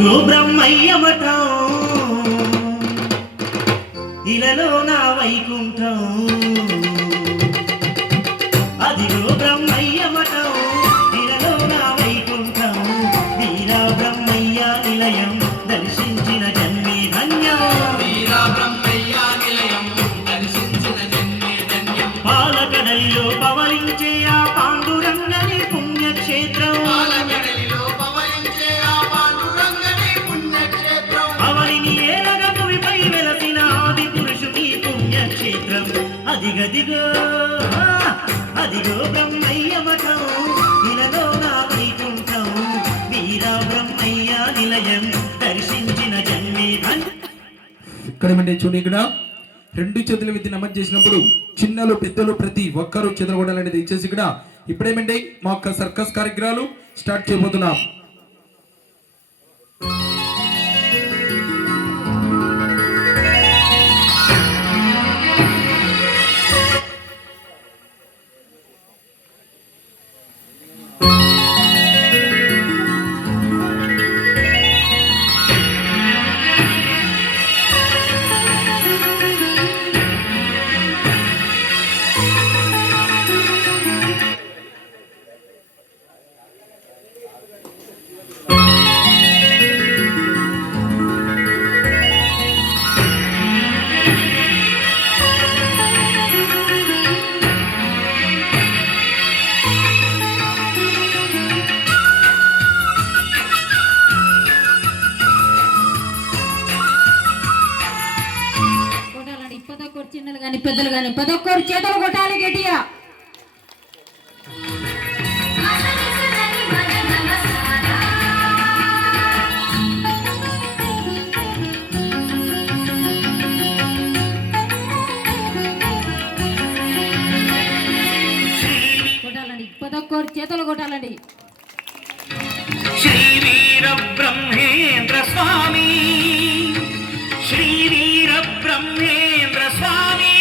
ఓ బ్రహ్మయ్యమఠం ఇలలో నా వైకుంఠం అదిగో బ్రహ్మయ్యమఠం ఇలలో నా వైకుంఠం వీరా బ్రహ్మయ్య నిలయం దర్శించిన జన్మే ధన్యం వీరా బ్రహ్మయ్య నిలయం దర్శించిన జన్మే ధన్యం పాలకడలిలో పవలించే ఆ పాండురంగని పుణ్యక్షేత్రం పాలకడలిలో పవలించే ఆ పాండురంగని పుణ్యక్షేత్రం అవనిని ఏలగా భూమిపై వెలసిన ఆది పురుషుని పుణ్యక్షేత్రం అదిగదిగో అదిగో బ్రహ్మయ్య మఠం ఇలలో నా వైకుంఠం వీరా బ్రహ్మయ్య నిలయం దర్శించిన జన్మే ఇక్కడ చూడండి, ఇక్కడ రెండు చేతుల విద్య నమోదు చేసినప్పుడు చిన్నలు పెద్దలు ప్రతి ఒక్కరూ చెదరగొడాలనేది ఇచ్చేసి ఇక్కడ ఇప్పుడేమంటే మా యొక్క సర్కస్ కార్యక్రమాలు స్టార్ట్ చేయబోతున్నాం. చిన్నలు గాని పెద్దలు గాని పదొక్కరు చేతులు కొట్టాలి గట్టిగా. కొట్టాలండి, పదొక్కరు చేతులు కొట్టాలండి. శ్రీ వీర బ్రహ్మేంద్ర స్వామి శ్రీ వీర బ్రహ్మేంద్ర స్వామి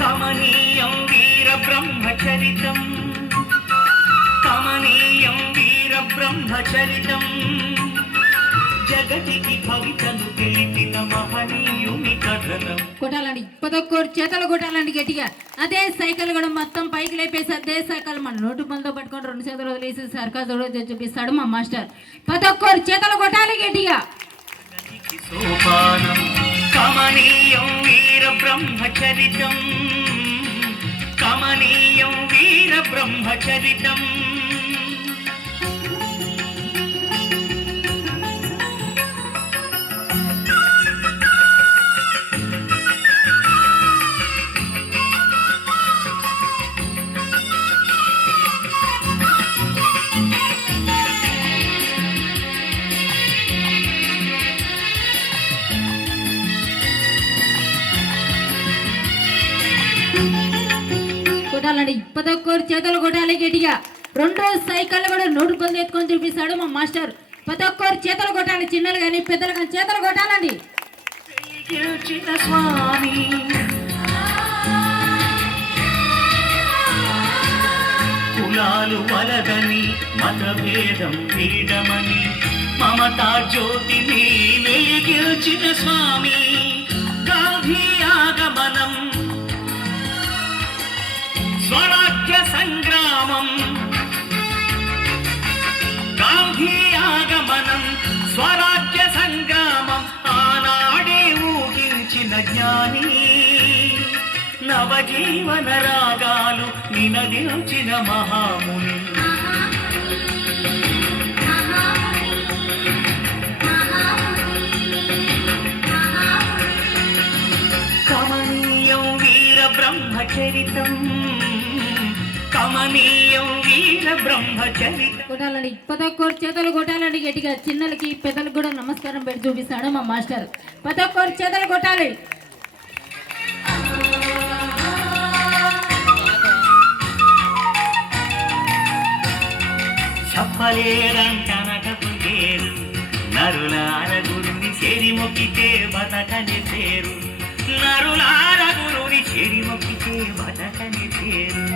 కమనీయం వీర బ్రహ్మచరితం కమనీయం వీర బ్రహ్మచరితం జగతికి భవితను తెలిపిన మహనీయుని కథనం. కొట్టాలండి, పదొక్కరు చేతులు కొట్టాలండి గట్టిగా. అదే సైకిల్ కూడా మొత్తం పైకి లేపేసి అదే సైకిల్ మన నోటు మందో పట్టుకొని రెండు చేతులు వదిలేసి సర్కస్ చూపిస్తాడు మా మాస్టర్. పదొక్కరు చేతులు కొట్టాలి గట్టిగా. సోపానం కమనీయం వీర బ్రహ్మచరితం కమనీయం వీర బ్రహ్మచరితం కొట్టాలండి, పదొక్కరు చేతులు కొట్టాలి గట్టిగా. రెండు సైకిల్ కూడా నోటు పొంది ఎత్తుకొని చూపిస్తాడు మా మాస్టర్. పదొక్కరు చేతులు కొట్టాలి, చిన్నలు కానీ పెద్దలు కానీ చేతులు కొట్టాలండి. స్వామి కులాలు వలదని మతభేదం వీడమని మమతా జ్యోతిని వెలిగించిన స్వామి గాంధీ ఆగమనం స్వరాజ్య సంగ్రామం గాంధీ ఆగమనం స్వరాజ్య సంగ్రామం ఆనాడే ఊహించిన జ్ఞాని నవజీవన రాగాలు నినదించిన మహాముని కమనీయం వీర బ్రహ్మచరితం కమనీయం వీర బ్రహ్మచరితం. కొట్టాలండి, పదొక్కరు చేతులు కొట్టాలండి గట్టిగా. చిన్నలకి పెద్దలకు కూడా నమస్కారం పెట్టి చూపిస్తాడు మా మాస్టర్. పదొక్కరు చేతులు కొట్టాలి. చెప్పలేరంటనటకు లేరు నరులార గురుని చేరి మొక్కితే బతకని పేరు నరులార గురుని చేరి మొక్కితే బతకని పేరు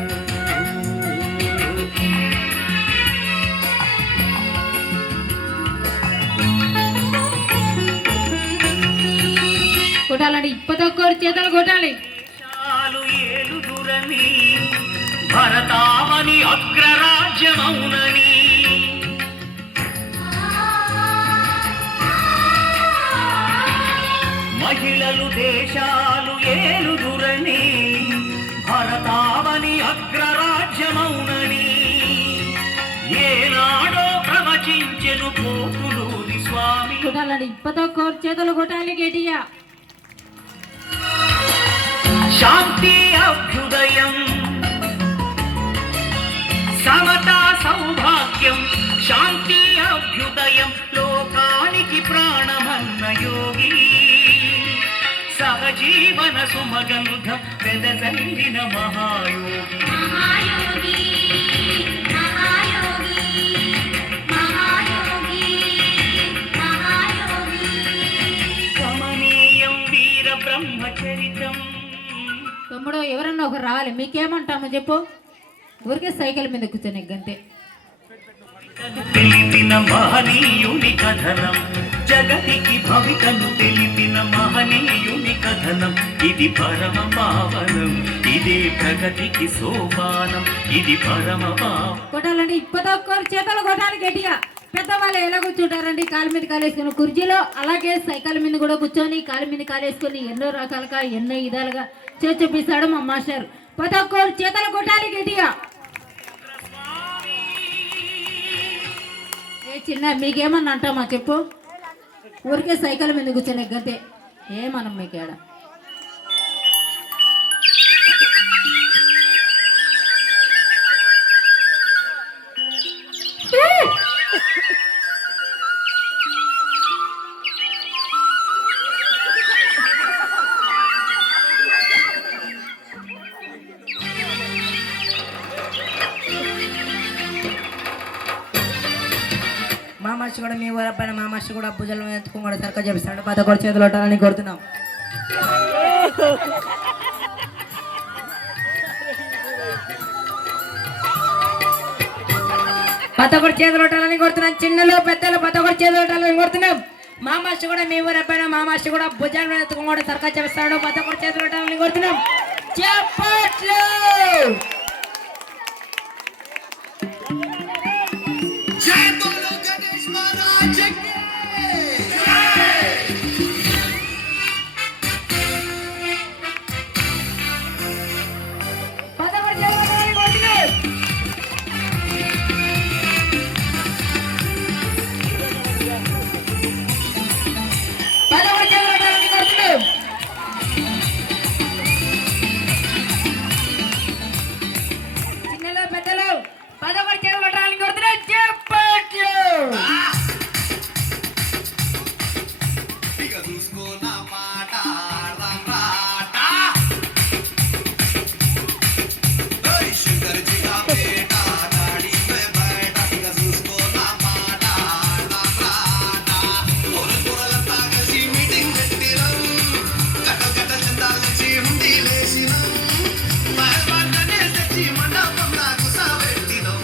కొట్టాలండి ప్రతి ఒక్కరు చేతులు కొట్టాలి. చాలు ఏలుదురని భరతావని అగ్రరాజ్యమౌనని మహిళలు దేశాలు ఏలుదురని భరతావని అగ్రరాజ్యమౌనని ఏనాడో ప్రవచించెను పోతులూరి స్వామి. కొట్టాలండి ప్రతి ఒక్కరు చేతులు కొట్టాలి గట్టిగా. శాంతి అభ్యుదయం సమతా సౌభాగ్యం శాంతి అభ్యుదయం లోకానికి ప్రాణమన్న యోగి సహజీవన సుమగంధం వెదజల్లిన మహాయోగి. కమనీయం వీర బ్రహ్మచరితం. తమ్ముడు ఎవరన్నా ఒకరు రావాలి, మీకేమంటామో చెప్పు. ఊరికే సైకిల్ మీద కూర్చొని గంతే. తెలిపిన మహనీయుని కథనం జగతికి భవితను తెలిపిన మహనీయుని కథనం ఇది పరమ పావనం ఇదే ప్రగతికి సోపానం ఇది పరమ పావనం. కొట్టాలండి ప్రతి ఒక్కరు చేతులు కొట్టాలి గట్టిగా. పెద్దవాళ్ళు ఎలా కూర్చుంటారండి కాలు మీద కాలేసుకుని కుర్చీలో, అలాగే సైకిల్ మీద కూడా కూర్చొని కాలు మీద కాలేసుకొని ఎన్నో రకాలుగా ఎన్నో విధాలుగా చూపిస్తాడు మా మాస్టర్. ప్రతి ఒక్కరు చేతులు కొట్టాలి గట్టిగా. ఏ చిన్న మీకేమన్నా అంటామా చెప్పు. ఊరికే సైకిల్ మీద కూర్చొని గంతే, ఏమనం మీకేడ. మామాషి కూడా మీ ఊర పైన మామాషి కూడా భుజాల మీద ఎత్తుకుని కూడా సర్కా చేపిస్తాడు. పద కూడా చేతులు కొట్టాలని కోరుతున్నాం. పద కూడా చేతులు కొట్టాలని కోరుతున్నాం. చిన్నలు పెద్దలు పద కూడా చేతులు కొట్టాలని కోరుతున్నాం. మామాషి కూడా మీ ఊర పైన మామాషి కూడా భుజాల మీద ఎత్తుకుని కూడా సర్కా చేపిస్తాడు. పద కూడా చేతులు కొట్టాలని కోరుతున్నాం. చెప్పట్లు జై బోలో గణేష్ మహారాజ్ కి పద కూడా చేతులు కొట్టాలని కోరుతున్నాం. పద కూడా చేతులు కొట్టాలని కోరుతున్నాం. చిన్నలు పెద్దలు పద కూడా చేతులు కొట్టాలని కోరుతున్నాం. చెప్పట్లు ఇక చూసుకో నా మాట రాట ఓయ్ శంకర్ జీ కా బేటా గాడి మే బైఠా ఇక చూసుకో నా మాట రాట కొరలంతా కలిసి మీటింగ్ పెట్టినం కట్ట చందాలించి హుండీ లేసినం మహల్బాన్నే తెచ్చి మండపం నాకు సాబెట్టినం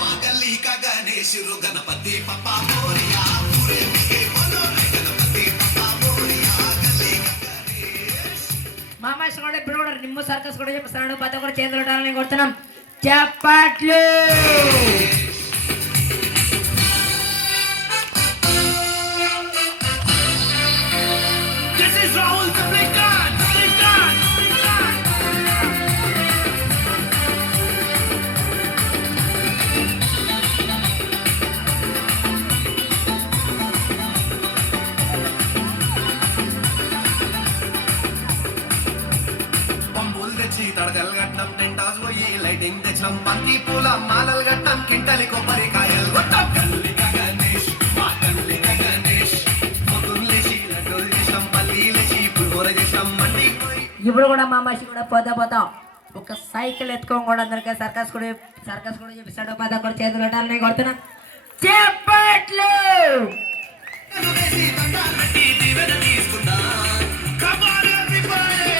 మా గల్లీ కా గణేష్ రు గణపతి పప్పా మోరియా పూరే మిగే బోలో రే గణపతి పప్పా మోరియా గల్లీ కా గణేష్ మామాషి కూడా ఇప్పుడు కూడా నిమ్ము సర్కస్ కూడా చెప్పిస్తున్నాడు. పద కూడా చేతులు కొట్టాలని కోరుతున్నాం. చెప్పట్లు This is Rahul Tablikan. పంబులు తెచ్చి తడకలు కట్టం టెంట్ హౌస్ పోయి లైటింగ్ తెచ్చాం బంతి పూల మాలలు కట్టం కింటలి కొబ్బరికాయలు కొట్టాం గల్లిగా గణేష్ మా గల్లిగా గణేష్ పొద్దున్న లేచి లడ్డూలు చేసాం పల్లీలేసి పులిహోర చేసాం మండి పోయి ఇప్పుడు కూడా మామాషి కూడా పోతా ఒక సైకిల్ ఎత్తుకోని కూడా అందరికీ సర్కస్ కూడా చెప్పిస్తాడు. పద కూడా చేతులు కొట్టాలని కోరుతున్నాం. చెప్పట్లు వేసి దండాలు పెట్టి దీవెన తీసుకుందాం. Come on everybody.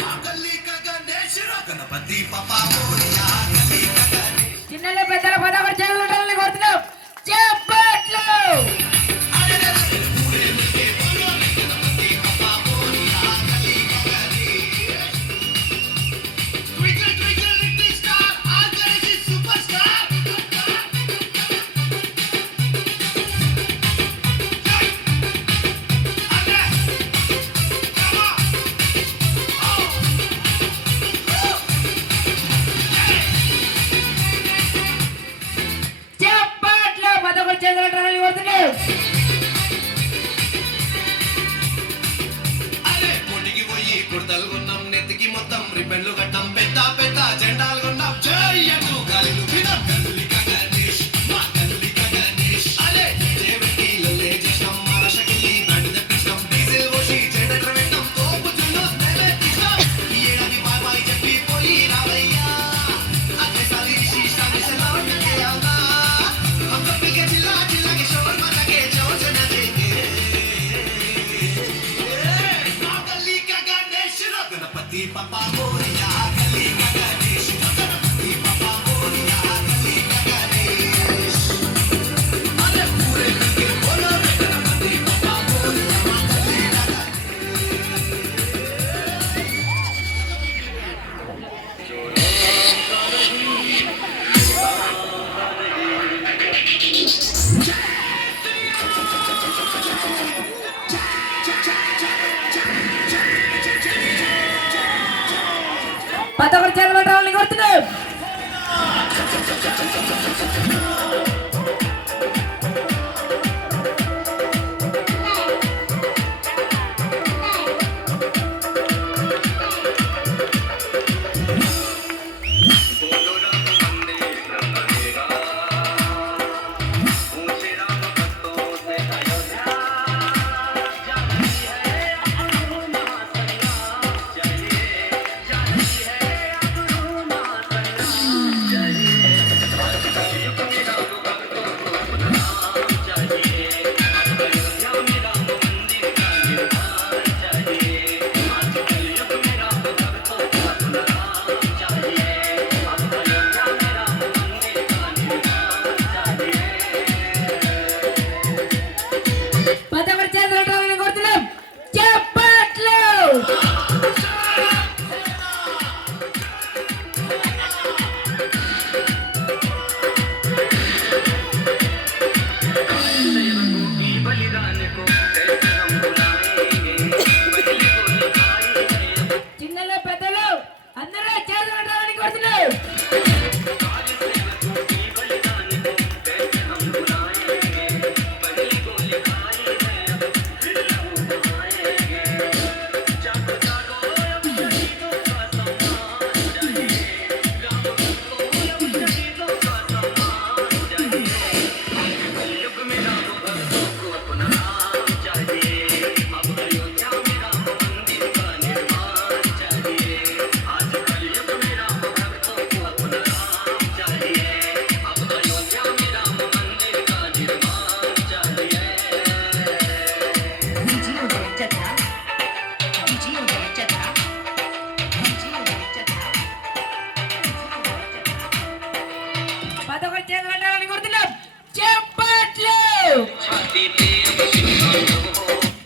మా గల్లిగా గణేష్ రా గణపతి పప్పా మోరియా గల్లిగా గణేష్ చిన్నలు పెద్దలు పద కూడా చేతులు కొట్టాలని కోరుతున్నాం. చెప్పట్లు అరే పూరే మిగే చేతులు కొట్టాలని కోరుతున్నాం చెప్పట్లు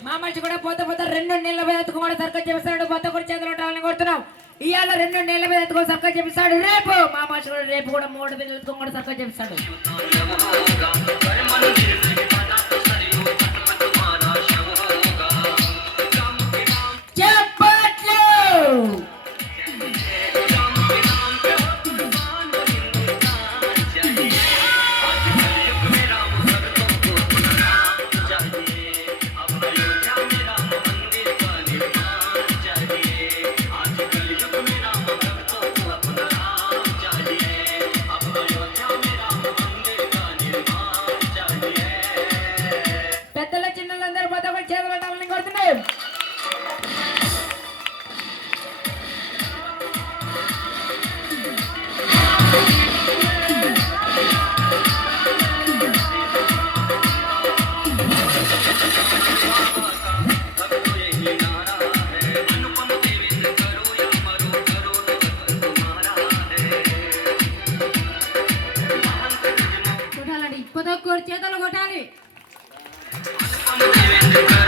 మా మనిషి కూడా పోతే 2 నెలల మీద ఎత్తుకోమని సర్కస్ చేపిస్తాడు బతకొకరు చేతులు కొట్టాలని కోరుతున్నాం ఇవాళ 2 నెలల మీద ఎత్తుకొని సర్కస్ చేపిస్తాడు రేపు మా మనిషి కూడా రేపు కూడా 3 మీద ఎత్తుకొని సర్కస్ చేపిస్తాడు చెప్పట్లు పెద్దల చిన్నలందరూ బతకొకరు చేతులు కొట్టాలని కోరుతున్నాం కొట్టాలండి ప్రతి ఒక్కరు చేతులు కొట్టాలి దేవేంద్ర